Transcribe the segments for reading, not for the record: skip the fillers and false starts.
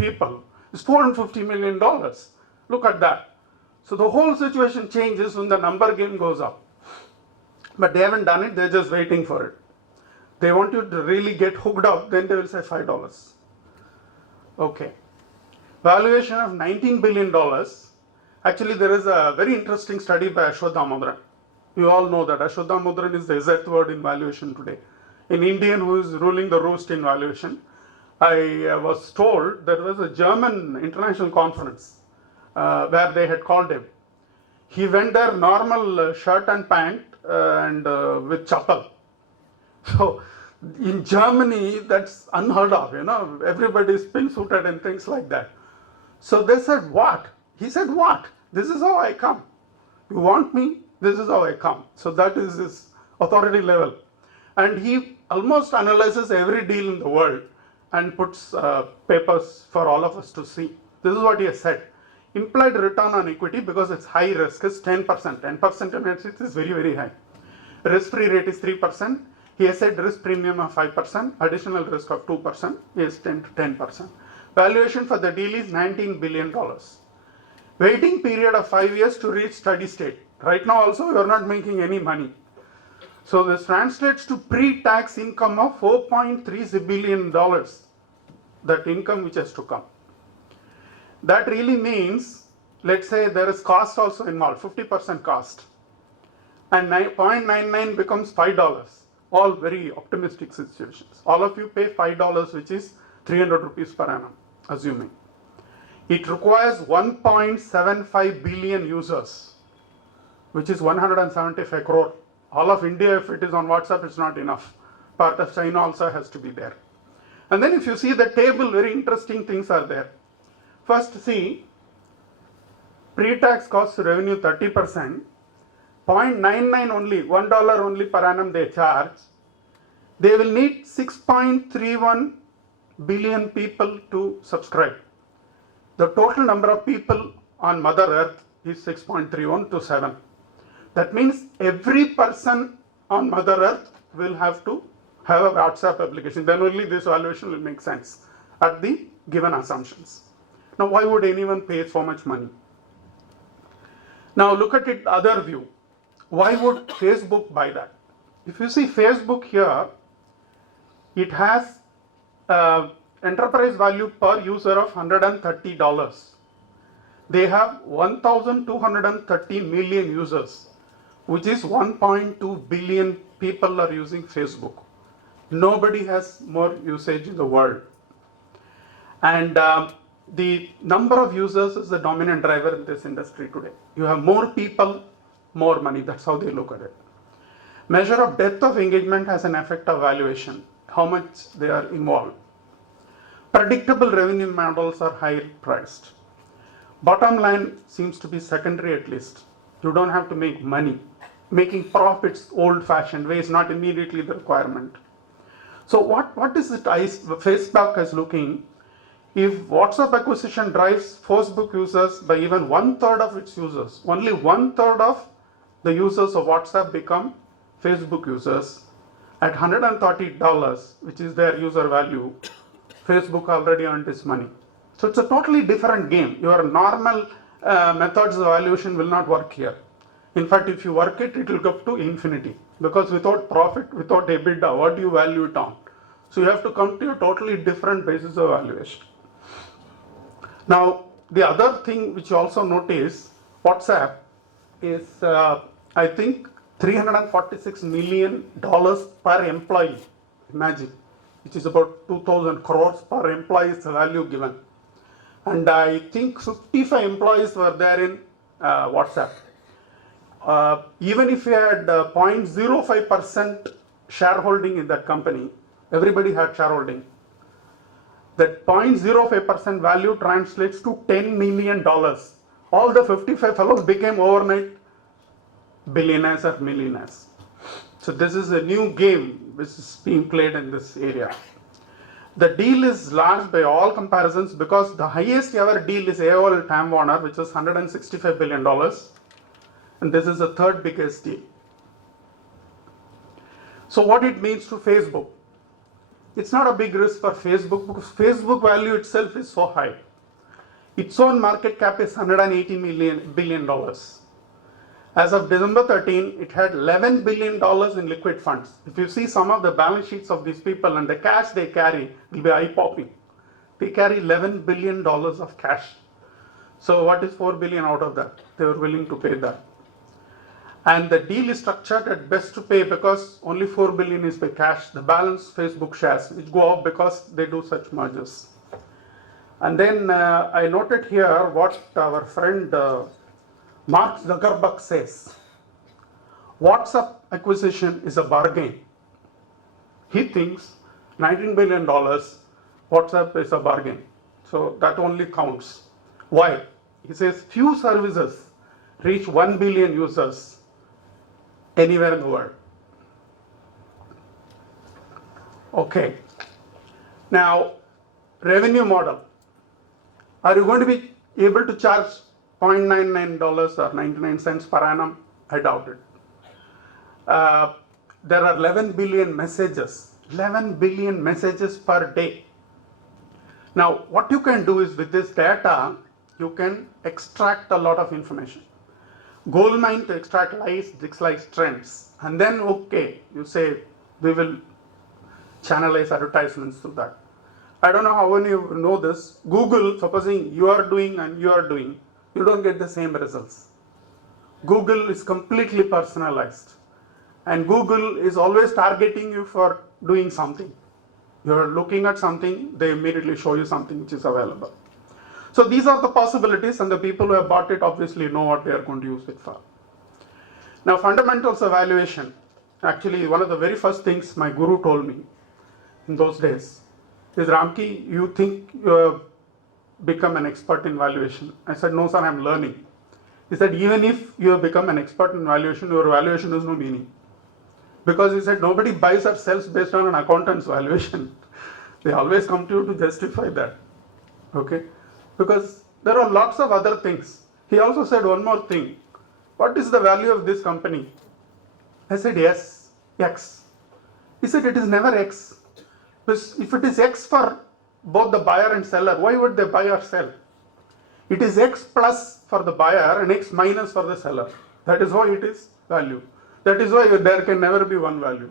people is $450 million. Look at that. So the whole situation changes when the number game goes up. But they haven't done it, they're just waiting for it. They want you to really get hooked up, then they will say $5. Okay. Valuation of $19 billion. Actually, there is a very interesting study by Ashwath Damodaran. You all know that Ashwath Damodaran is the Z word in valuation today. An Indian who is ruling the roost in valuation. I was told there was a German international conference where they had called him. He went there normal shirt and pant and with chappal. So in Germany, that's unheard of, everybody is pin suited and things like that. So they said, what? He said, what? This is how I come. You want me? This is how I come. So that is his authority level. And he almost analyzes every deal in the world and puts papers for all of us to see. This is what he has said. Implied return on equity, because it's high risk, is 10%. 10% in it is very, very high. Risk-free rate is 3%. He has said risk premium of 5%, additional risk of 2% is 10%. Valuation for the deal is $19 billion. Waiting period of 5 years to reach steady state. Right now also we are not making any money. So this translates to pre-tax income of $4.3 billion, that income which has to come. That really means, let's say there is cost also involved, 50% cost. And 0.99 becomes $5. All very optimistic situations. All of you pay $5, which is 300 rupees per annum, assuming. It requires 1.75 billion users, which is 175 crore. All of India, if it is on WhatsApp, it's not enough. Part of China also has to be there. And then if you see the table, very interesting things are there. First, see, pre-tax cost to revenue 30%, 0.99 only, $1 only per annum they charge. They will need 6.31 billion people to subscribe. The total number of people on Mother Earth is 6.31 to 7. That means every person on Mother Earth will have to have a WhatsApp application. Then only this valuation will make sense at the given assumptions. Now, why would anyone pay so much money? Now, look at it the other view. Why would Facebook buy that? If you see Facebook here, it has enterprise value per user of $130. They have 1,230 million users, which is 1.2 billion people are using Facebook. Nobody has more usage in the world. And the number of users is the dominant driver in this industry today. You have more people, more money. That's how they look at it. Measure of depth of engagement has an effect of valuation, how much they are involved. Predictable revenue models are high priced. Bottom line seems to be secondary at least. You don't have to make money. Making profits old-fashioned way is not immediately the requirement. So what is it Facebook is looking? If WhatsApp acquisition drives Facebook users by even 1/3 of its users, only 1/3 of the users of WhatsApp become Facebook users. At $130, which is their user value, Facebook already earned its money. So it's a totally different game. Your normal methods of valuation will not work here. In fact, if you work it, it will go to infinity. Because without profit, without EBITDA, what do you value it on? So you have to come to a totally different basis of valuation. Now, the other thing which you also notice, WhatsApp is, I think, $346 million per employee. Imagine, which is about 2,000 crores per employee is the value given. And I think 55 employees were there in WhatsApp. Even if you had 0.05% shareholding in that company, everybody had shareholding. That 0.05% value translates to $10 million. All the 55 fellows became overnight billionaires or millionaires. So this is a new game which is being played in this area. The deal is large by all comparisons because the highest ever deal is AOL Time Warner, which was $165 billion. And this is the third biggest deal. So what it means to Facebook? It's not a big risk for Facebook because Facebook value itself is so high. Its own market cap is $180 billion. As of December 13, it had $11 billion in liquid funds. If you see some of the balance sheets of these people and the cash they carry, it will be eye-popping. They carry $11 billion of cash. So what is $4 billion out of that? They were willing to pay that. And the deal is structured at best to pay because only $4 billion is by cash. The balance Facebook shares, which go up because they do such mergers. And then I noted here what our friend Mark Zuckerberg says. WhatsApp acquisition is a bargain. He thinks $19 billion, WhatsApp is a bargain. So that only counts. Why? He says few services reach 1 billion users anywhere in the world. Okay. Now, revenue model. Are you going to be able to charge $0.99 or 99 cents per annum? I doubt it. There are 11 billion messages. 11 billion messages per day. Now, what you can do is with this data, you can extract a lot of information. Goldmine to extract lies, dislikes, trends. And then, okay, you say, we will channelize advertisements through that. I don't know how many of you know this. Google, supposing you are doing and you are doing, you don't get the same results. Google is completely personalized. And Google is always targeting you for doing something. You're looking at something, they immediately show you something which is available. So these are the possibilities, and the people who have bought it obviously know what they are going to use it for. Now, fundamentals evaluation. Actually, one of the very first things my guru told me in those days is, Ramki, you think you have become an expert in valuation? I said, no, sir, I'm learning. He said, even if you have become an expert in valuation, your valuation has no meaning. Because he said, nobody buys or sells based on an accountant's valuation. They always come to you to justify that. Okay? Because there are lots of other things. He also said one more thing. What is the value of this company? I said, yes, X. He said, it is never X. Because if it is X for both the buyer and seller, why would they buy or sell? It is X plus for the buyer and X minus for the seller. That is why it is value. That is why there can never be one value.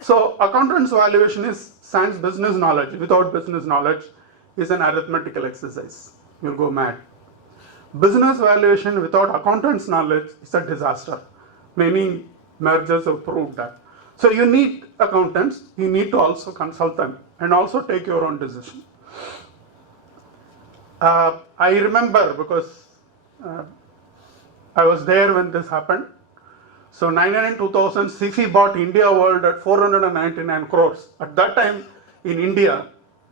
So accountant's valuation is science business knowledge. Without business knowledge is an arithmetical exercise. You'll go mad. Business valuation without accountant's knowledge is a disaster. Many mergers have proved that. So you need accountants, you need to also consult them and also take your own decision. I remember because I was there when this happened. So 99-2000, CPE bought India World at 499 crores. At that time in India,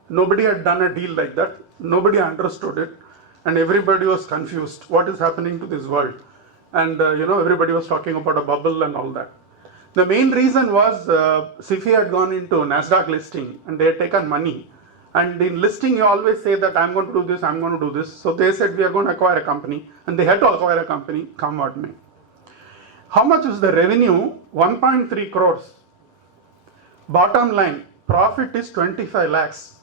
nobody had done a deal like that. Nobody understood it. And everybody was confused. What is happening to this world? And everybody was talking about a bubble and all that. The main reason was CPE had gone into NASDAQ listing and they had taken money. And in listing, you always say that I'm going to do this, I'm going to do this. So they said we are going to acquire a company. And they had to acquire a company, come what may. How much is the revenue? 1.3 crores. Bottom line, profit is 25 lakhs.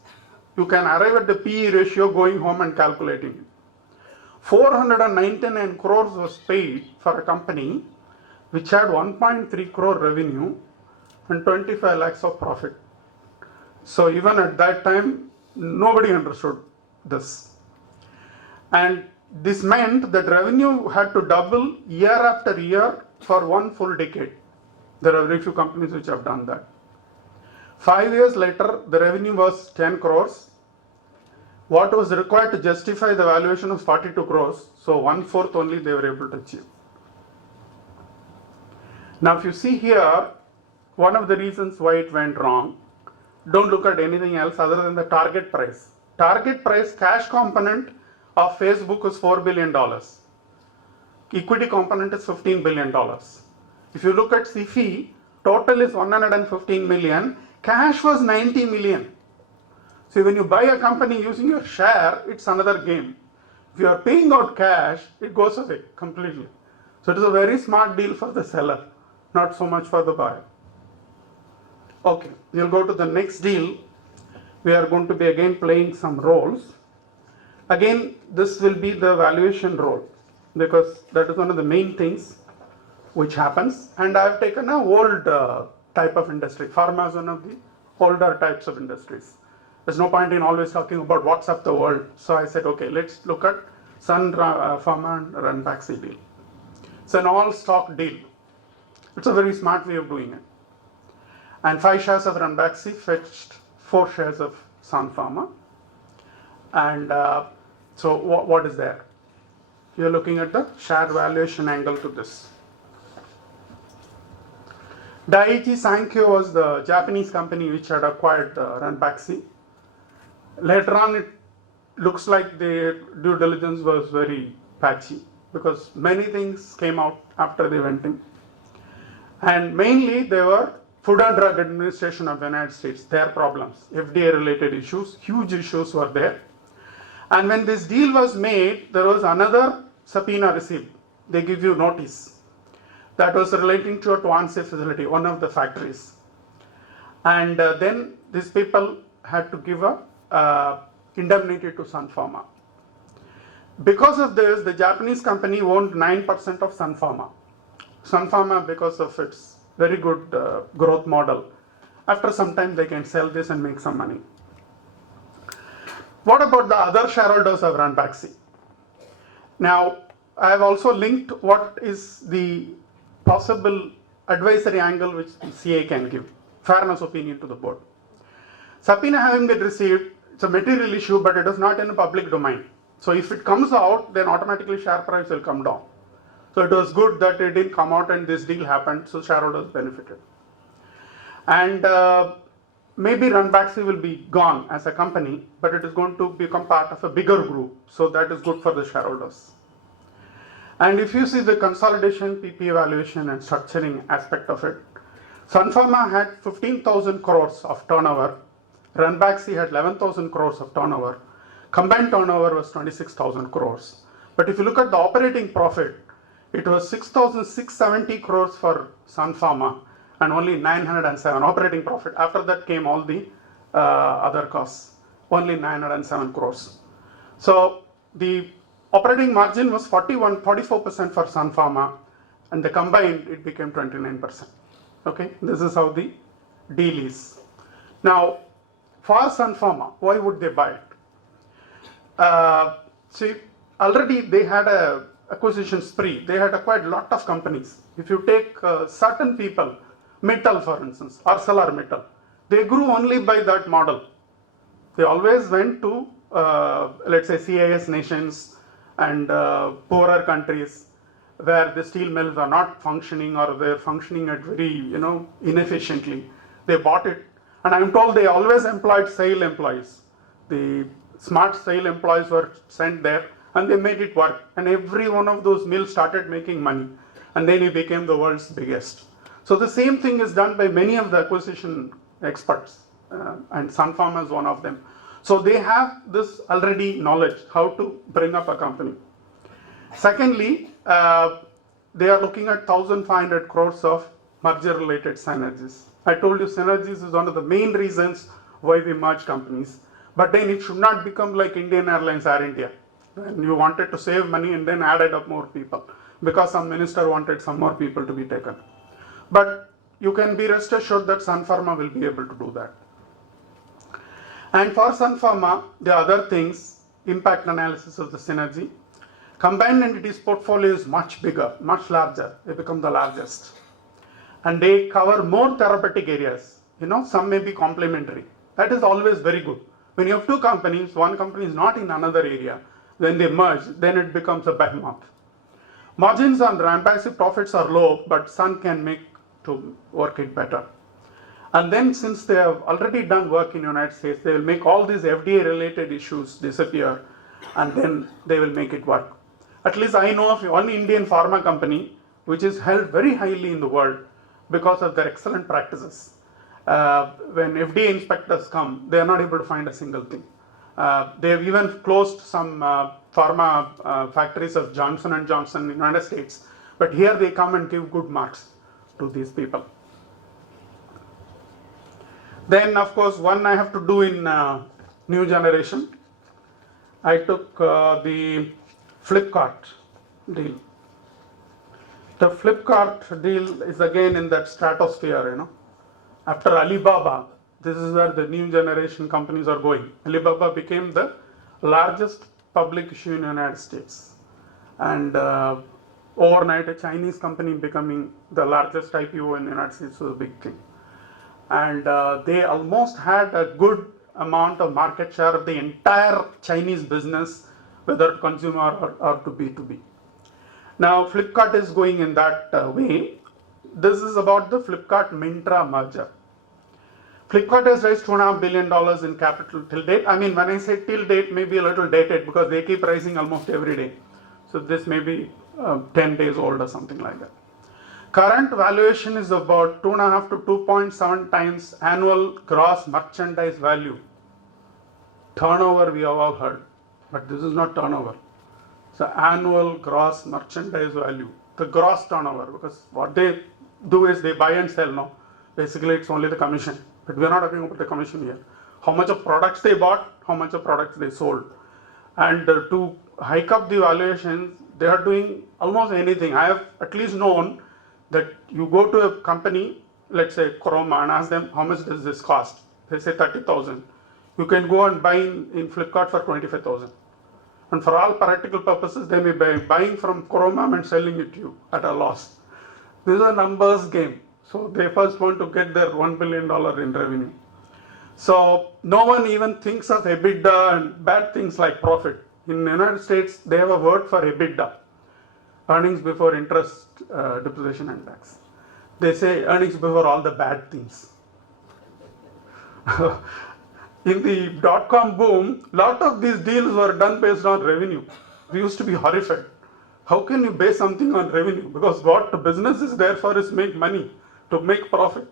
You can arrive at the PE ratio going home and calculating it. 499 crores was paid for a company which had 1.3 crore revenue and 25 lakhs of profit. So even at that time, nobody understood this. And this meant that revenue had to double year after year for one full decade. There are very few companies which have done that. 5 years later, the revenue was 10 crores. What was required to justify the valuation was 42 crores. So 1/4 only they were able to achieve. Now if you see here, one of the reasons why it went wrong, don't look at anything else other than the target price. Target price cash component of Facebook is $4 billion. Equity component is $15 billion. If you look at CPE, total is 115 million. Cash was 90 million. So when you buy a company using your share, it's another game. If you are paying out cash, it goes away completely. So it is a very smart deal for the seller, not so much for the buyer. Okay, we'll go to the next deal. we are going to be again playing some roles. Again, this will be the valuation role, because that is one of the main things which happens. And I have taken a old type of industry. Pharma is one of the older types of industries. There's no point in always talking about what's up the world. So I said, okay, let's look at Sun Pharma and Ranbaxy deal. It's an all stock deal. It's a very smart way of doing it. And 5 shares of Ranbaxy fetched 4 shares of Sun Pharma. And so what is there? You're looking at the share valuation angle to this. Daiichi Sankyo was the Japanese company which had acquired Ranbaxy. Later on, it looks like their due diligence was very patchy, because many things came out after they went in. And mainly they were Food and Drug Administration of the United States, their problems, FDA related issues, huge issues were there. And when this deal was made, there was another subpoena received. They give you notice. That was relating to a Tuanse facility, one of the factories. And then these people had to give a indemnity to Sun Pharma. Because of this, the Japanese company owned 9% of Sun Pharma. Sun Pharma, because of its very good growth model, after some time they can sell this and make some money. What about the other shareholders of Ranbaxy? Now, I have also linked what is the possible advisory angle which the CA can give, fairness opinion to the board. Subpoena having been received, it's a material issue, but it is not in the public domain. So if it comes out, then automatically share price will come down. So it was good that it didn't come out and this deal happened, so shareholders benefited. And maybe Ranbaxy will be gone as a company, but it is going to become part of a bigger group, so that is good for the shareholders. And if you see the consolidation, PPE valuation and structuring aspect of it, Sun Pharma had 15,000 crores of turnover, Ranbaxy had 11,000 crores of turnover, combined turnover was 26,000 crores. But if you look at the operating profit, it was 6,670 crores for Sun Pharma and only 907 operating profit. After that came all the other costs, only 907 crores. So the operating margin was 44% for Sun Pharma, and the combined it became 29%. Okay, this is how the deal is. Now, for Sun Pharma, why would they buy it? See, already they had a acquisition spree. They had acquired a lot of companies. If you take certain people, Mittal for instance, ArcelorMittal, they grew only by that model. They always went to, let's say, CIS nations and poorer countries where the steel mills are not functioning or they're functioning at very, inefficiently. They bought it. And I'm told they always employed sale employees. The smart sale employees were sent there and they made it work. And every one of those mills started making money. And then it became the world's biggest. So the same thing is done by many of the acquisition experts. And Sun Pharma is one of them. So they have this already knowledge how to bring up a company. Secondly, they are looking at 1,500 crores of merger related synergies. I told you synergies is one of the main reasons why we merge companies. But then it should not become like Indian Airlines, Air India. And you wanted to save money and then added up more people because some minister wanted some more people to be taken. But you can be rest assured that Sun Pharma will be able to do that. And for Sun Pharma, the other things, impact analysis of the synergy, combined entities portfolio is much bigger, much larger. They become the largest. And they cover more therapeutic areas. Some may be complementary. That is always very good. When you have two companies, one company is not in another area, when they merge, then it becomes a behemoth. Margins on Ranbaxy profits are low, but Sun can make to work it better. And then since they have already done work in the United States, they will make all these FDA related issues disappear and then they will make it work. At least I know of one Indian pharma company which is held very highly in the world because of their excellent practices. When FDA inspectors come, they are not able to find a single thing. They have even closed some pharma factories of Johnson & Johnson in the United States. But here they come and give good marks to these people. Then, of course, one I have to do in new generation. I took the Flipkart deal. The Flipkart deal is again in that stratosphere, After Alibaba, this is where the new generation companies are going. Alibaba became the largest public issue in the United States. And overnight, a Chinese company becoming the largest IPO in the United States was a big thing. And they almost had a good amount of market share of the entire Chinese business, whether consumer or to B2B. Now, Flipkart is going in that way. This is about the Flipkart Myntra merger. Flipkart has raised $2.5 billion in capital till date. I mean, when I say till date, maybe a little dated because they keep rising almost every day. So this may be 10 days old or something like that. Current valuation is about 2.5 to 2.7 times annual gross merchandise value. Turnover we have all heard, but this is not turnover. So annual gross merchandise value, the gross turnover, because what they do is they buy and sell now. Basically, it's only the commission, but we are not talking about the commission here. How much of products they bought, how much of products they sold. And to hike up the valuations, they are doing almost anything. I have at least known that you go to a company, let's say Chroma, and ask them how much does this cost. They say 30,000. You can go and buy in Flipkart for 25,000. And for all practical purposes, they may be buying from Chroma and selling it to you at a loss. This is a numbers game. So they first want to get their $1 billion in revenue. So no one even thinks of EBITDA and bad things like profit. In the United States, they have a word for EBITDA, earnings before interest, depreciation and tax. They say earnings before all the bad things. In the dot-com boom, lot of these deals were done based on revenue. We used to be horrified. How can you base something on revenue? Because what the business is there for is make money, to make profit.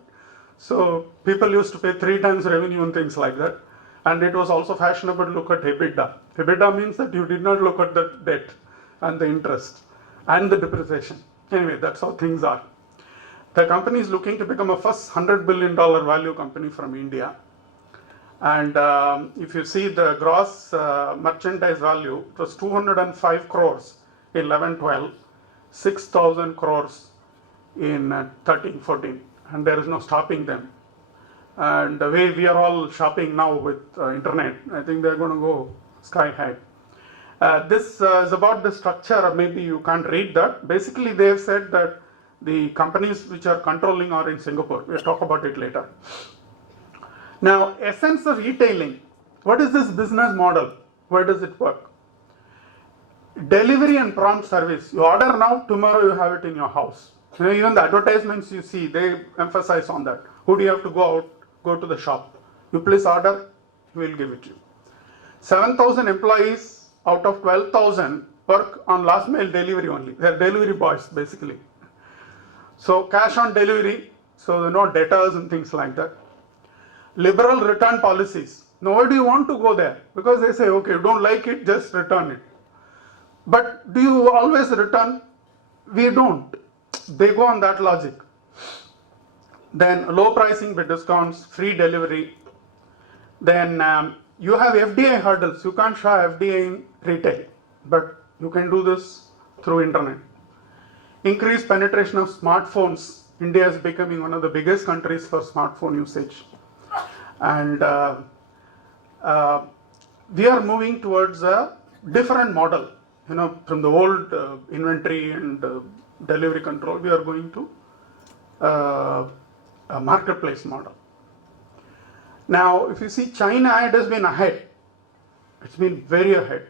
So people used to pay 3 times revenue and things like that. And it was also fashionable to look at EBITDA. EBITDA means that you did not look at the debt and the interest and the depreciation. Anyway, that's how things are. The company is looking to become a first $100 billion value company from India. And if you see the gross merchandise value, it was 205 crores in 11-12, 6,000 crores in 13-14, and there is no stopping them. And the way we are all shopping now with internet, I think they're going to go sky high. This is about the structure. Maybe you can't read that. Basically, they have said that the companies which are controlling are in Singapore. We'll talk about it later. Now, essence of e-tailing. What is this business model? Where does it work? Delivery and prompt service. You order now, tomorrow you have it in your house. Even the advertisements you see, they emphasize on that. Who do you have to go out, go to the shop? You place order, we will give it to you. 7,000 employees out of 12,000 work on last mile delivery only. They are delivery boys basically. So cash on delivery, so there are no debtors and things like that. Liberal return policies. Now why do you want to go there? Because they say, okay, you don't like it, just return it. But do you always return? We don't. They go on that logic. Then low pricing with discounts, free delivery. Then you have FDI hurdles. You can't show FDI in retail, but you can do this through internet. Increased penetration of smartphones. India is becoming one of the biggest countries for smartphone usage. And we are moving towards a different model. From the old inventory and delivery control, we are going to a marketplace model. Now, if you see China, it has been ahead. It's been very ahead.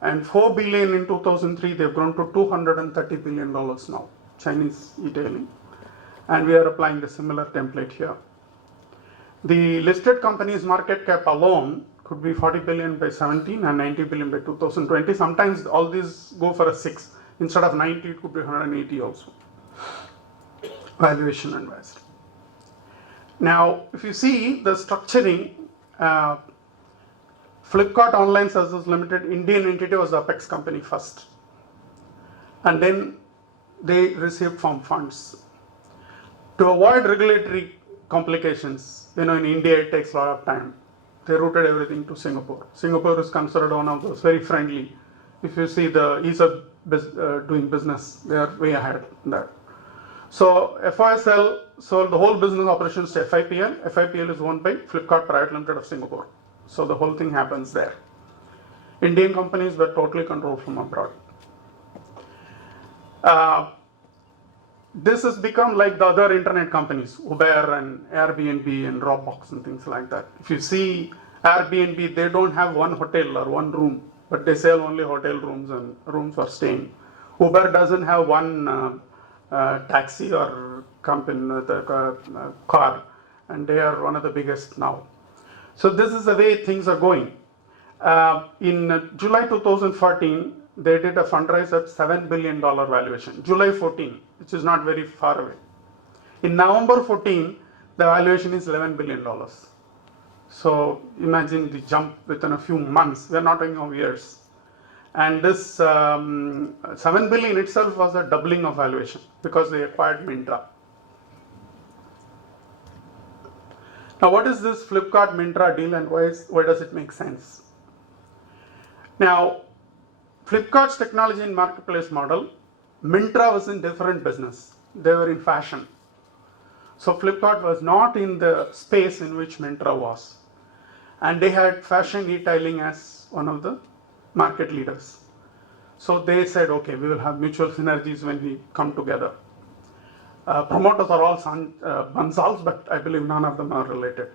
And 4 billion in 2003, they've grown to $230 billion now, Chinese e-tailing. And we are applying the similar template here. The listed companies' market cap alone could be 40 billion by 17 and 90 billion by 2020. Sometimes all these go for a 6. Instead of 90, it could be 180 also. Valuation advised. Now, if you see the structuring, Flipkart Online Services Limited, Indian entity was the Apex company first. And then they received from funds. To avoid regulatory complications. In India it takes a lot of time. They routed everything to Singapore. Singapore is considered one of those very friendly. If you see the ease of doing business, they are way ahead in that. So FOSL sold the whole business operations to FIPL. FIPL is owned by Flipkart Private Limited of Singapore. So the whole thing happens there. Indian companies were totally controlled from abroad. This has become like the other internet companies, Uber and Airbnb and Dropbox and things like that. If you see Airbnb, they don't have one hotel or one room, but they sell only hotel rooms and rooms for staying. Uber doesn't have one taxi or company, car, and they are one of the biggest now. So this is the way things are going. In July 2014, they did a fundraise at $7 billion valuation. July 14, which is not very far away. In November 14, the valuation is $11 billion. So imagine the jump within a few months. We are not talking of years. And this 7 billion itself was a doubling of valuation because they acquired Myntra. Now, what is this Flipkart Myntra deal and why does it make sense? Now, Flipkart's technology and marketplace model, Myntra was in different business. They were in fashion. So Flipkart was not in the space in which Myntra was. And they had fashion e-tailing as one of the market leaders. So they said, okay, we will have mutual synergies when we come together. Promoters are all Bansals, but I believe none of them are related.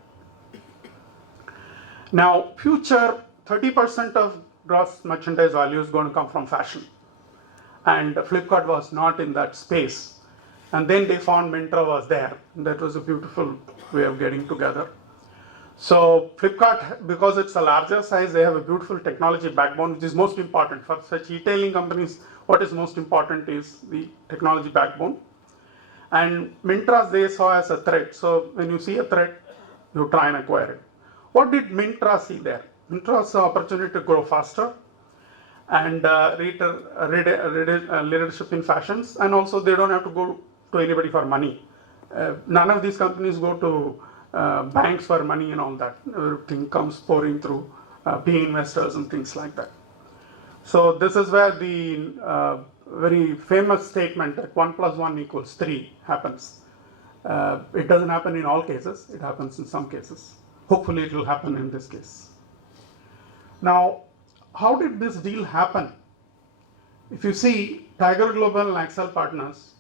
Now, future 30% of gross merchandise value is going to come from fashion. And Flipkart was not in that space. And then they found Myntra was there. And that was a beautiful way of getting together. So Flipkart, because it's a larger size, they have a beautiful technology backbone, which is most important. For such e-tailing companies, what is most important is the technology backbone. And Myntra they saw as a threat. So when you see a threat, you try and acquire it. What did Myntra see there? Myntra saw opportunity to grow faster and leadership in fashions, and also they don't have to go to anybody for money. None of these companies go to banks for money and all that. Everything comes pouring through PE investors and things like that. So this is where the very famous statement that 1 + 1 = 3 happens. It doesn't happen in all cases. It happens in some cases. Hopefully it will happen in this case. Now, how did this deal happen? If you see, Tiger Global and Axel Partners,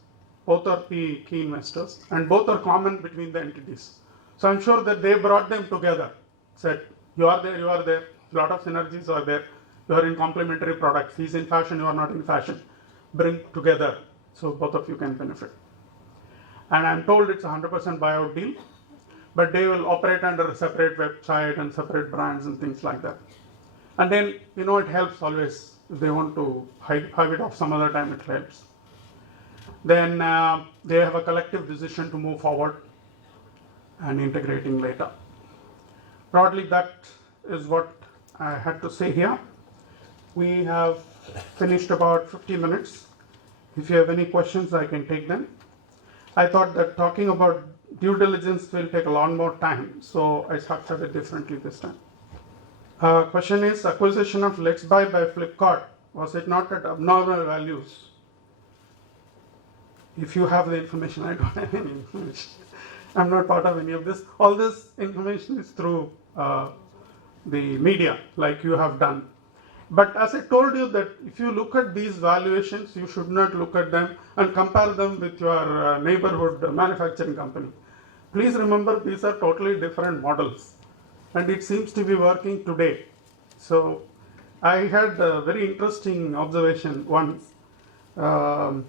both are key investors, and both are common between the entities. So I'm sure that they brought them together, said, you are there, a lot of synergies are there, you are in complementary products, he's in fashion, you are not in fashion, bring together so both of you can benefit. And I'm told it's a 100% buyout deal, but they will operate under a separate website and separate brands and things like that. And then, it helps always. If they want to hive it off some other time, it helps. Then they have a collective decision to move forward and integrating later. Broadly, that is what I had to say here. We have finished about 50 minutes. If you have any questions, I can take them. I thought that talking about due diligence will take a lot more time, so I structured it differently this time. Question is, acquisition of Lexbuy by Flipkart, was it not at abnormal values? If you have the information, I don't have any information. I'm not part of any of this. All this information is through the media, like you have done. But as I told you that if you look at these valuations, you should not look at them and compare them with your neighborhood manufacturing company. Please remember, these are totally different models. And it seems to be working today. So I had a very interesting observation once. There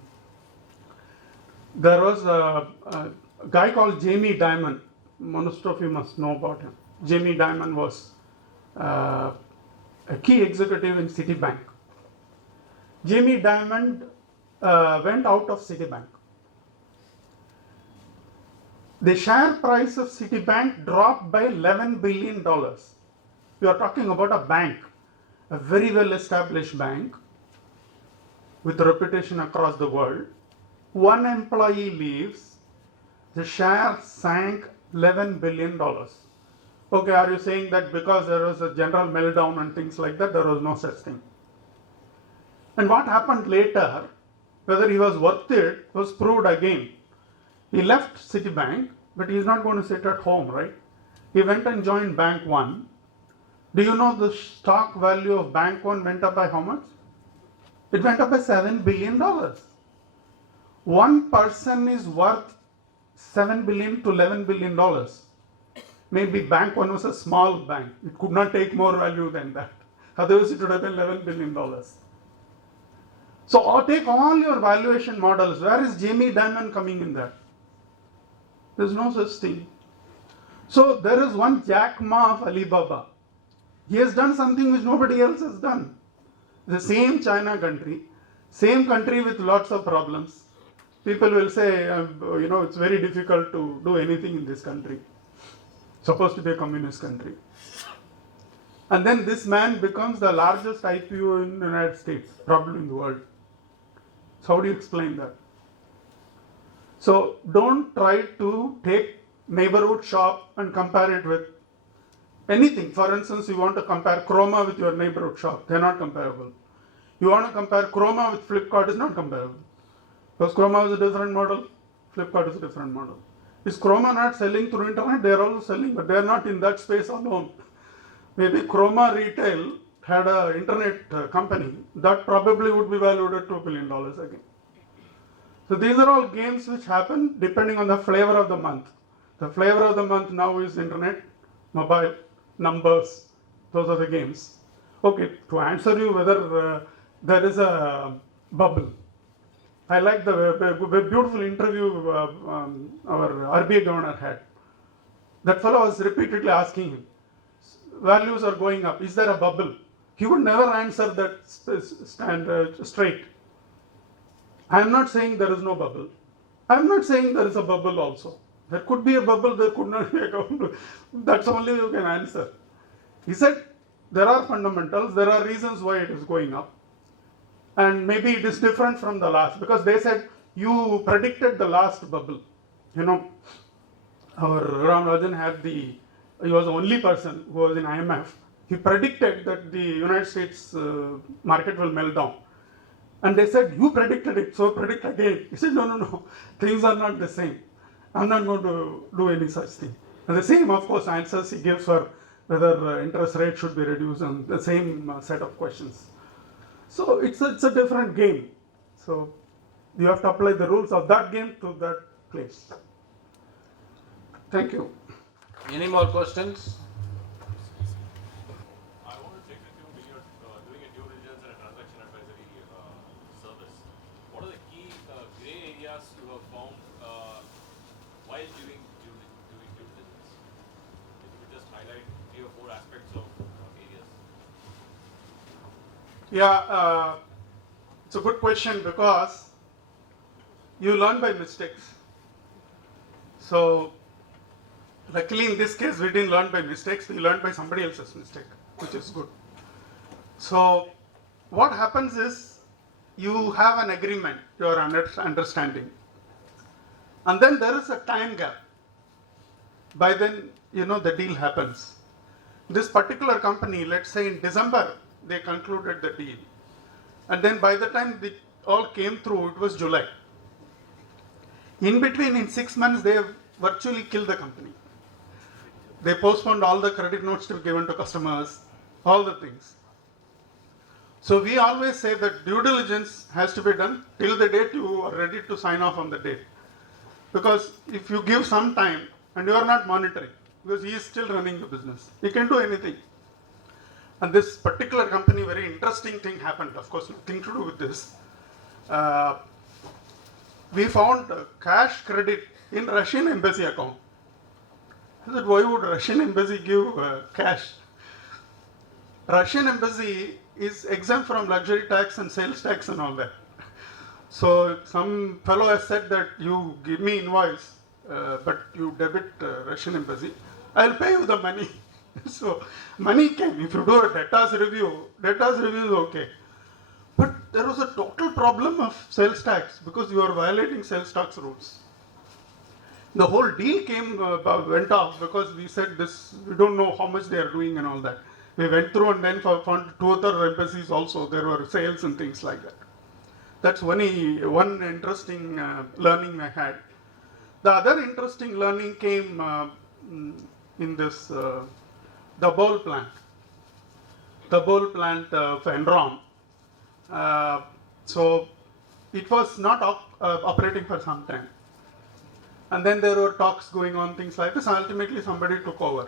was a guy called Jamie Dimon. Most of you must know about him. Jamie Dimon was a key executive in Citibank. Jamie Dimon went out of Citibank. The share price of Citibank dropped by $11 billion. We are talking about a bank, a very well established bank with a reputation across the world. One employee leaves, the share sank $11 billion. Okay, are you saying that because there was a general meltdown and things like that, there was no such thing? And what happened later, whether he was worth it, was proved again. He left Citibank, but he's not going to sit at home, right? He went and joined Bank One. Do you know the stock value of Bank One went up by how much? It went up by $7 billion. One person is worth $7 billion to $11 billion. Maybe Bank One was a small bank. It could not take more value than that. Otherwise, it would have been $11 billion. So take all your valuation models. Where is Jamie Dimon coming in there? There's no such thing. So there is one Jack Ma of Alibaba. He has done something which nobody else has done. The same China country, same country with lots of problems. People will say, it's very difficult to do anything in this country. Supposed to be a communist country. And then this man becomes the largest IPO in the United States, probably in the world. So how do you explain that? So don't try to take neighborhood shop and compare it with anything. For instance, you want to compare Chroma with your neighborhood shop. They are not comparable. You want to compare Chroma with Flipkart, is not comparable. Because Chroma is a different model, Flipkart is a different model. Is Chroma not selling through internet? They are also selling, but they are not in that space alone. Maybe Chroma Retail had an internet company that probably would be valued at $2 billion again. So these are all games which happen depending on the flavor of the month. The flavor of the month now is internet, mobile, numbers. Those are the games. Okay, to answer you whether there is a bubble. I like the beautiful interview our RBI governor had. That fellow was repeatedly asking him, values are going up, is there a bubble? He would never answer that straight. I am not saying there is no bubble. I am not saying there is a bubble also. There could be a bubble, there could not be a bubble. That's only you can answer. He said there are fundamentals, there are reasons why it is going up. And maybe it is different from the last, because they said you predicted the last bubble. Our Ram Rajan he was the only person who was in IMF. He predicted that the United States market will melt down. And they said, you predicted it, so predict again. He said, no, things are not the same. I'm not going to do any such thing. And the same, of course, answers he gives for whether interest rate should be reduced, and the same set of questions. So it's a different game. So you have to apply the rules of that game to that place. Thank you. Any more questions? I want to check with you when you're doing a due diligence and a transaction advisory service. What are the key gray areas you have found while doing due diligence? If you could just highlight 3 or 4 aspects of areas. Yeah, it's a good question because you learn by mistakes. So luckily in this case we didn't learn by mistakes, we learned by somebody else's mistake, which is good. So what happens is you have an agreement, your understanding, and then there is a time gap. By then, the deal happens. This particular company, let's say in December, they concluded the deal. And then by the time it all came through, it was July. In between, in 6 months, they have virtually killed the company. They postponed all the credit notes to be given to customers, all the things. So we always say that due diligence has to be done till the date you are ready to sign off on the date. Because if you give some time and you are not monitoring, because he is still running the business, he can do anything. And this particular company, very interesting thing happened, of course, nothing to do with this. We found cash credit in Russian embassy account. I said, why would Russian embassy give cash? Russian embassy is exempt from luxury tax and sales tax and all that. So some fellow has said that you give me invoice, but you debit Russian embassy, I'll pay you the money. So money came. If you do a debtors review is okay. But there was a total problem of sales tax because you are violating sales tax rules. The whole deal went off because we said this, we don't know how much they are doing and all that. We went through and then found two other embassies also, there were sales and things like that. That's one interesting learning I had. The other interesting learning came in this, the bowl plant. The bowl plant of Enron. So it was not operating for some time. And then there were talks going on, things like this. Ultimately, somebody took over.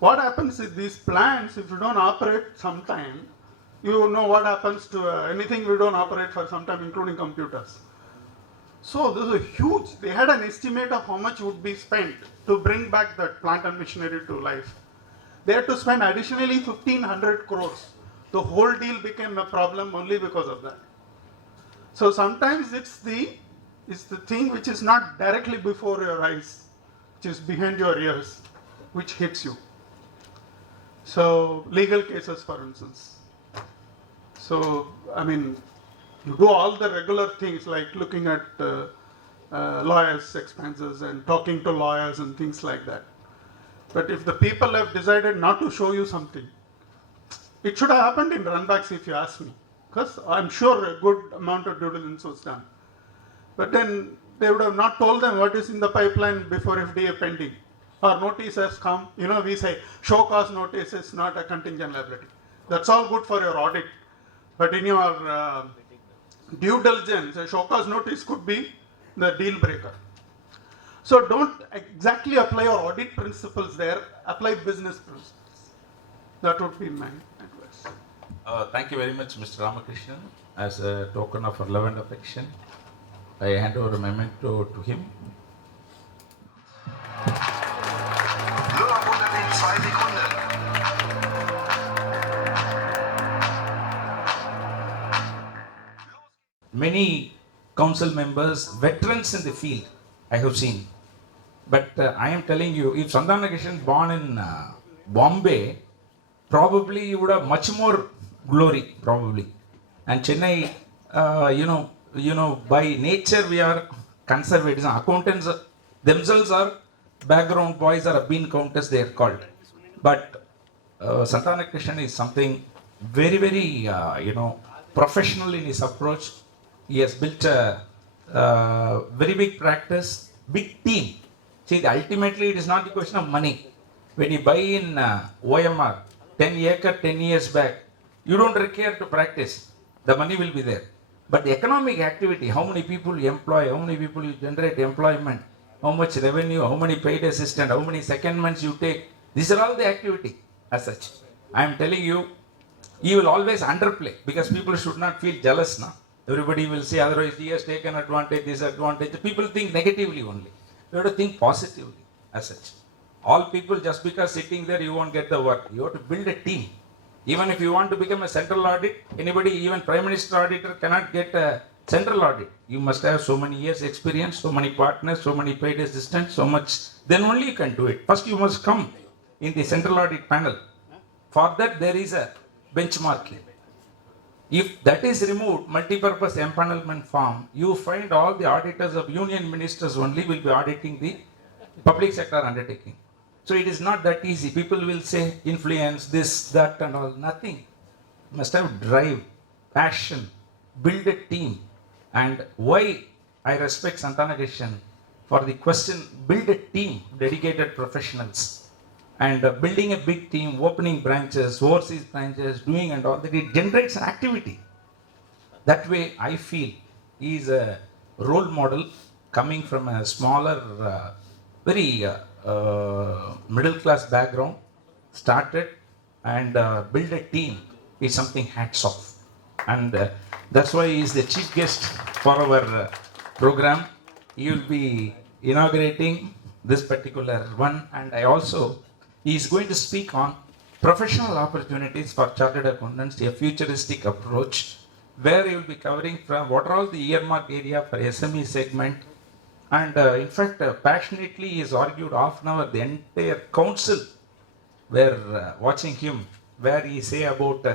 What happens is these plants, if you don't operate sometime, you know what happens to anything we don't operate for some time, including computers. So this is huge. They had an estimate of how much would be spent to bring back that plant and machinery to life. They had to spend additionally 1,500 crores. The whole deal became a problem only because of that. So sometimes it's the thing which is not directly before your eyes, which is behind your ears, which hits you. So legal cases, for instance. So, I mean, you do all the regular things like looking at lawyers' expenses and talking to lawyers and things like that. But if the people have decided not to show you something, it should have happened in runbacks if you ask me. Because I'm sure a good amount of due diligence was done. But then they would have not told them what is in the pipeline before FDA pending. Or notice has come. You know, we say show cause notice is not a contingent liability. That's all good for your audit. But in your due diligence, a show cause notice could be the deal breaker. So don't exactly apply your audit principles there, apply business principles. That would be my advice. Thank you very much, Mr. Ramakrishnan. As a token of love and affection, I hand over a memento to him. Nur noch 102 Sekunden. Many council members, veterans in the field, I have seen. But I am telling you, if Sandana Kishan born in Bombay, probably he would have much more glory, probably. And Chennai, by nature we are conservative. Accountants themselves are background boys or bean counters, they are called. But Santana Krishnan is something very, very, professional in his approach. He has built a very big practice, big team. See, ultimately it is not the question of money. When you buy in OMR, 10 acre, 10 years back, you don't require to practice. The money will be there. But the economic activity, how many people you employ, how many people you generate employment, how much revenue, how many paid assistant, how many secondments you take, these are all the activity as such. I am telling you, you will always underplay because people should not feel jealous now. Everybody will say otherwise he has taken advantage, disadvantage. People think negatively only. You have to think positively as such. All people, just because sitting there, you won't get the work. You have to build a team. Even if you want to become a central audit, anybody, even Prime Minister auditor cannot get a central audit. You must have so many years experience, so many partners, so many paid assistants, so much. Then only you can do it. First you must come in the central audit panel. For that there is a benchmarking. If that is removed, multi-purpose empanelment form, you find all the auditors of union ministers only will be auditing the public sector undertaking. So it is not that easy. People will say influence, this, that and all. Nothing. You must have drive, passion, build a team. And why I respect Santana Krishan for the question, build a team, dedicated professionals. And building a big team, opening branches, overseas branches, doing and all that, it generates an activity. That way I feel he is a role model coming from a smaller, very middle class background, started and build a team is something hats off. And that's why he is the chief guest for our program. He will be inaugurating this particular one, and he is going to speak on professional opportunities for chartered accountants, a futuristic approach, where he will be covering from what are all the earmark area for SME segment. And in fact, passionately he has argued half an hour, the entire council were watching him, where he say about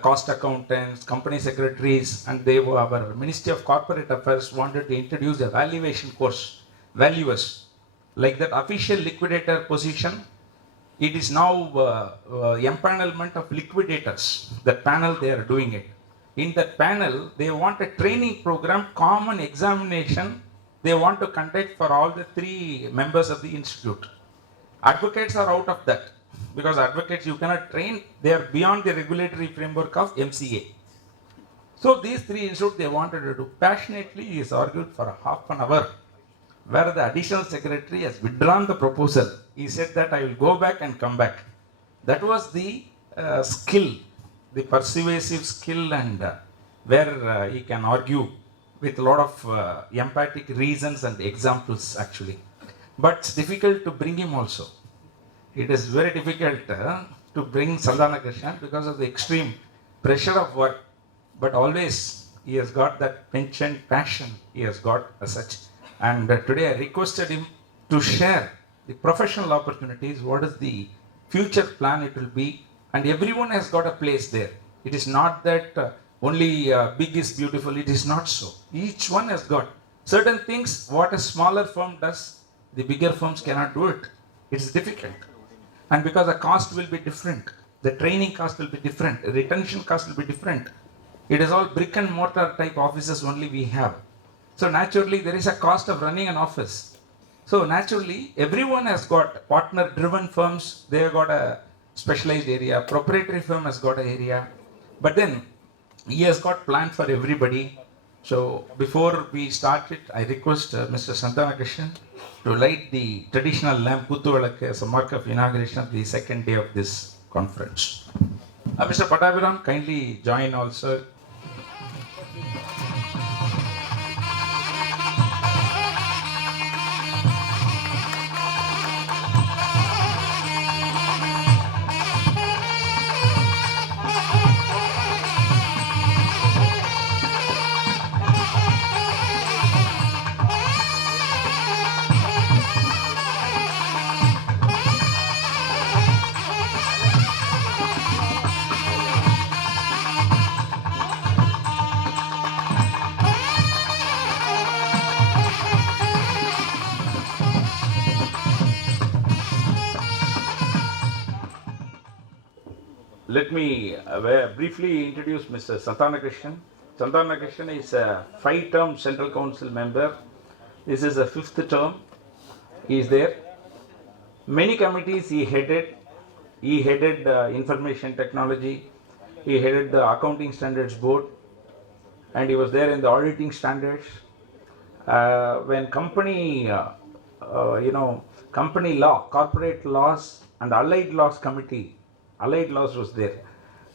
cost accountants, company secretaries, and our Ministry of Corporate Affairs wanted to introduce a valuation course, valuers, like that official liquidator position, it is now empanelment of liquidators. That panel, they are doing it. In that panel, they want a training program, common examination, they want to conduct for all the three members of the institute. Advocates are out of that, because advocates you cannot train, they are beyond the regulatory framework of MCA. So these three institutes they wanted to do. Passionately, he has argued for a half an hour, where the additional secretary has withdrawn the proposal. He said that I will go back and come back. That was the skill, the persuasive skill, and where he can argue with a lot of emphatic reasons and examples actually. But it's difficult to bring him also. It is very difficult to bring Sandana Krishnan because of the extreme pressure of work. But always he has got that penchant passion, he has got as such. And today I requested him to share the professional opportunities, what is the future plan it will be, and everyone has got a place there. It is not that only big is beautiful, it is not so. Each one has got certain things, what a smaller firm does, the bigger firms cannot do it. It is difficult. And because the cost will be different, the training cost will be different, the retention cost will be different. It is all brick and mortar type offices only we have. So naturally there is a cost of running an office. So naturally everyone has got partner driven firms, they have got a specialized area, proprietary firm has got an area, but then he has got plan for everybody. So before we start it, I request Mr. Santana Krishnan to light the traditional lamp Kuttuvalakku as a mark of inauguration of the second day of this conference. Mr. Patabiram, kindly join also. Let me briefly introduce Mr. Santana Krishnan. Santana Krishnan is a 5-term Central Council member. This is a 5th term. He is there. Many committees he headed. He headed Information Technology. He headed the Accounting Standards Board. And he was there in the Auditing Standards. When company, company law, corporate laws and allied laws committee, allied laws was there.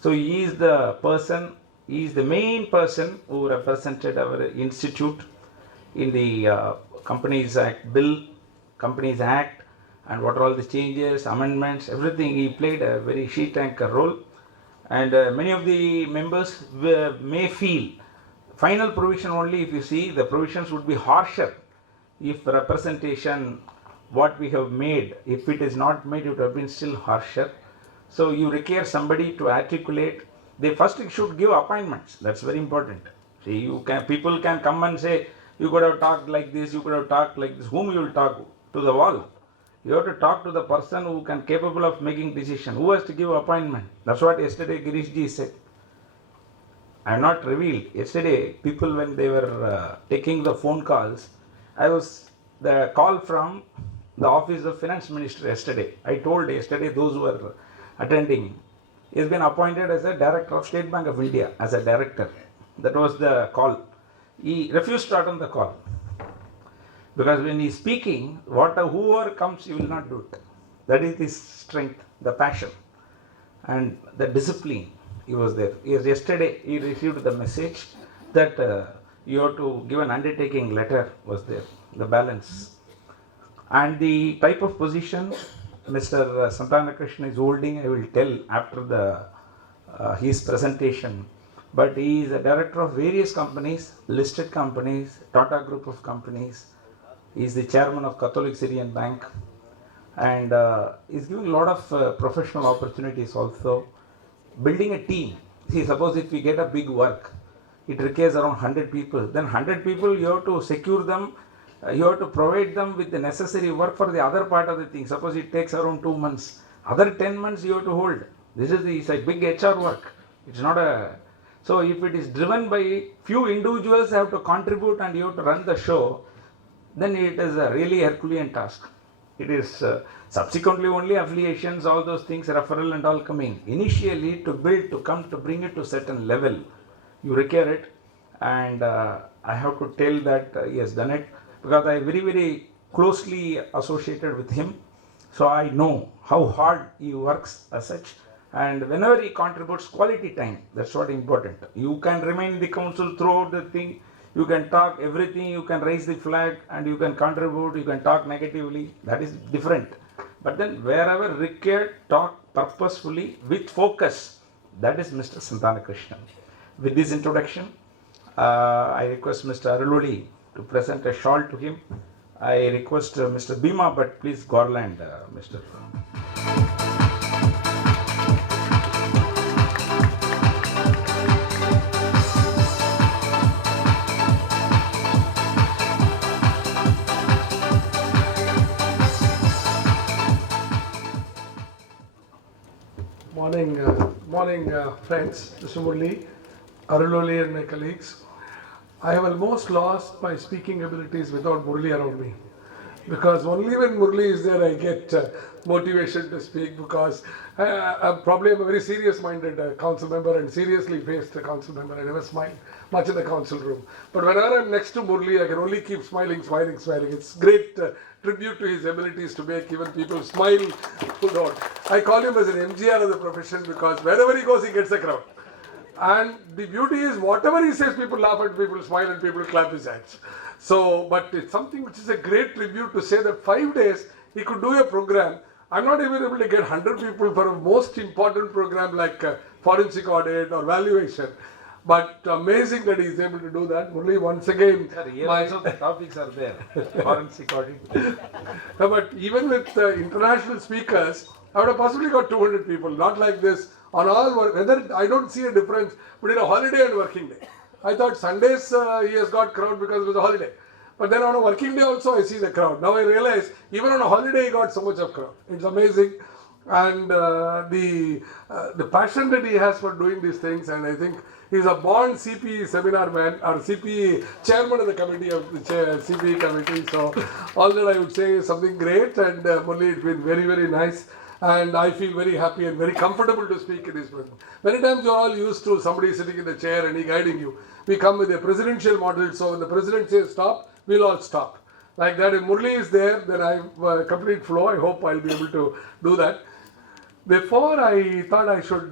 So he is the person, he is the main person who represented our institute in the Companies Act bill, Companies Act, and what are all the changes, amendments, everything. He played a very sheet anchor role. And many of the members may feel final provision only, if you see, the provisions would be harsher if representation, what we have made, if it is not made, it would have been still harsher. So you require somebody to articulate. They first should give appointments. That's very important. See, people can come and say, you could have talked like this, you could have talked like this. Whom you will talk to? The wall. You have to talk to the person who can capable of making decision. Who has to give appointment? That's what yesterday Girishji said. I have not revealed. Yesterday, people when they were taking the phone calls, I was the call from the office of Finance Minister yesterday. I told yesterday those who were attending, he has been appointed as a director of State Bank of India, as a director. That was the call. He refused to attend the call. Because when he is speaking, whoever comes, he will not do it. That is his strength, the passion, and the discipline. He was there. Yesterday, he received the message that you have to give an undertaking letter was there, the balance. And the type of position Mr. Santana Krishnan is holding, I will tell after his presentation. But he is a director of various companies, listed companies, Tata Group of companies. He is the chairman of Catholic Syrian Bank. And he is giving a lot of professional opportunities also. Building a team. See, suppose if we get a big work, it requires around 100 people. Then 100 people, you have to secure them You have to provide them with the necessary work for the other part of the thing. Suppose it takes around 2 months. Other 10 months you have to hold. This is it's a big HR work. It's not a. So if it is driven by few individuals have to contribute and you have to run the show, then it is a really Herculean task. It is subsequently only affiliations, all those things, referral and all coming. Initially, to build, to come, to bring it to certain level, you require it, and I have to tell that he has done it because I very, very closely associated with him. So I know how hard he works as such, and whenever he contributes quality time, that's what important. You can remain in the council throughout the thing, you can talk everything, you can raise the flag and you can contribute, you can talk negatively, that is different. But then wherever required, talk purposefully with focus, that is Mr. Santana Krishnan. With this introduction, I request Mr. Aruloli to present a shawl to him. I request Mr. Bhima, but please garland Mr. Morning, friends, Mr. Murli, Aruloli and my colleagues. I have almost lost my speaking abilities without Murli around me. Because only when Murli is there I get motivation to speak, because I'm a very serious-minded council member and seriously faced council member. I never smile much in the council room. But whenever I'm next to Murli, I can only keep smiling. It's great tribute to his abilities to make even people smile full out. I call him as an MGR of the profession because wherever he goes, he gets a crowd. And the beauty is, whatever he says, people laugh and people smile and people clap his hands. So, but it's something which is a great tribute to say that 5 days he could do a program. I'm not even able to get 100 people for a most important program like forensic audit or valuation. But amazing that he is able to do that. Murli, once again, Here also the topics are there. Forensic audit. No, but even with international speakers, I would have possibly got 200 people, not like this. On all, whether I don't see a difference between a holiday and working day. I thought Sundays he has got crowd because it was a holiday. But then on a working day also I see the crowd. Now I realize even on a holiday he got so much of crowd. It's amazing. And the passion that he has for doing these things, and I think he's a born CPE seminar man or CPE chairman of the committee of the CPE committee. So all that I would say is something great, and Murli, it's been very, very nice. And I feel very happy and very comfortable to speak in this program. Many times you're all used to somebody sitting in the chair and he guiding you. We come with a presidential model, so when the president says stop, we'll all stop. Like that, if Murli is there, then I have complete flow. I hope I'll be able to do that. Before, I thought I should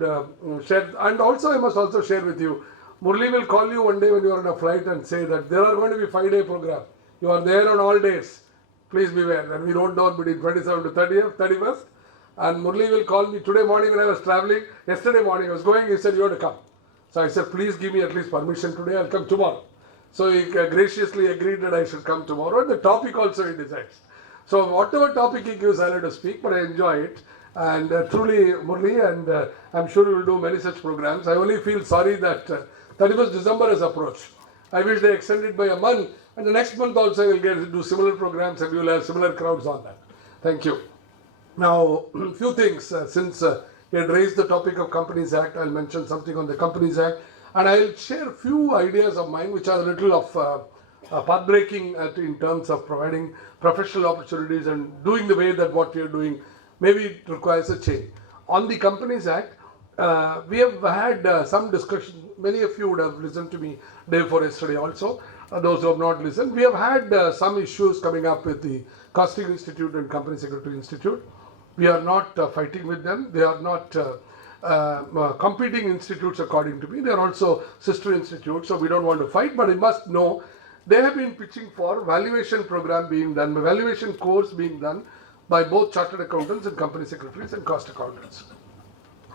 share, and also I must also share with you, Murli will call you one day when you are on a flight and say that there are going to be 5-day program. You are there on all days. Please beware. And we wrote down between 27th to 30th, 31st. And Murli will call me today morning when I was traveling. Yesterday morning I was going, he said, you have to come. So I said, please give me at least permission today, I'll come tomorrow. So he graciously agreed that I should come tomorrow, and the topic also he decides. So whatever topic he gives, I'll have to speak, but I enjoy it. And truly, Murli, and I'm sure we will do many such programs. I only feel sorry that 31st December has approached. I wish they extended by a month, and the next month also I will get to do similar programs and we will have similar crowds on that. Thank you. Now, few things, since he had raised the topic of Companies Act, I'll mention something on the Companies Act, and I'll share few ideas of mine which are a little of path-breaking in terms of providing professional opportunities and doing the way that what we are doing, maybe it requires a change. On the Companies Act, we have had some discussion. Many of you would have listened to me day before yesterday also. Those who have not listened, we have had some issues coming up with the Costing Institute and Company Secretary Institute. We are not fighting with them. They are not competing institutes according to me. They are also sister institutes, so we don't want to fight, but I must know they have been pitching for valuation program being done, valuation course being done by both chartered accountants and company secretaries and cost accountants.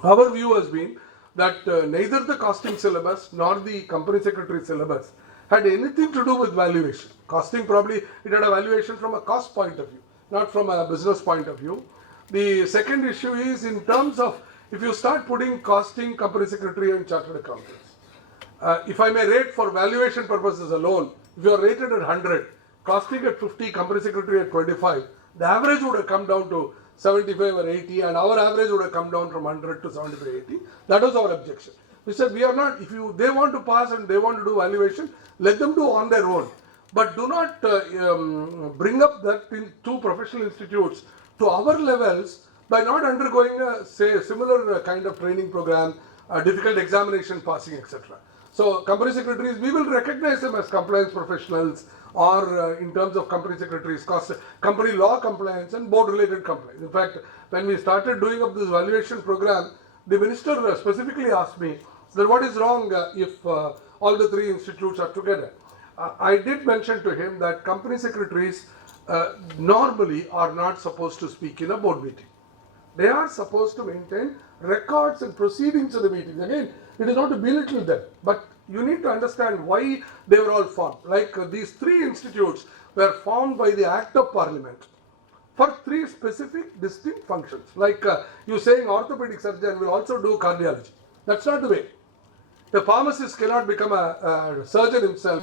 Our view has been that neither the costing syllabus nor the company secretary syllabus had anything to do with valuation. Costing probably, it had a valuation from a cost point of view, not from a business point of view. The second issue is in terms of if you start putting costing, company secretary and chartered accountants. If I may rate for valuation purposes alone, if you are rated at 100, costing at 50, company secretary at 25, the average would have come down to 75 or 80, and our average would have come down from 100 to 75, 80. That was our objection. We said we are not, they want to pass and they want to do valuation, let them do on their own. But do not bring up that in two professional institutes to our levels by not undergoing a similar kind of training program, difficult examination passing, etc. So company secretaries, we will recognize them as compliance professionals or in terms of company secretaries, company law compliance and board related compliance. In fact, when we started doing up this valuation program, the minister specifically asked me that what is wrong if all the three institutes are together. I did mention to him that company secretaries normally are not supposed to speak in a board meeting. They are supposed to maintain records and proceedings of the meetings. Again, it is not to belittle them, but you need to understand why they were all formed. Like these three institutes were formed by the Act of Parliament for three specific distinct functions. Like you saying orthopedic surgeon will also do cardiology. That's not the way. The pharmacist cannot become a surgeon himself.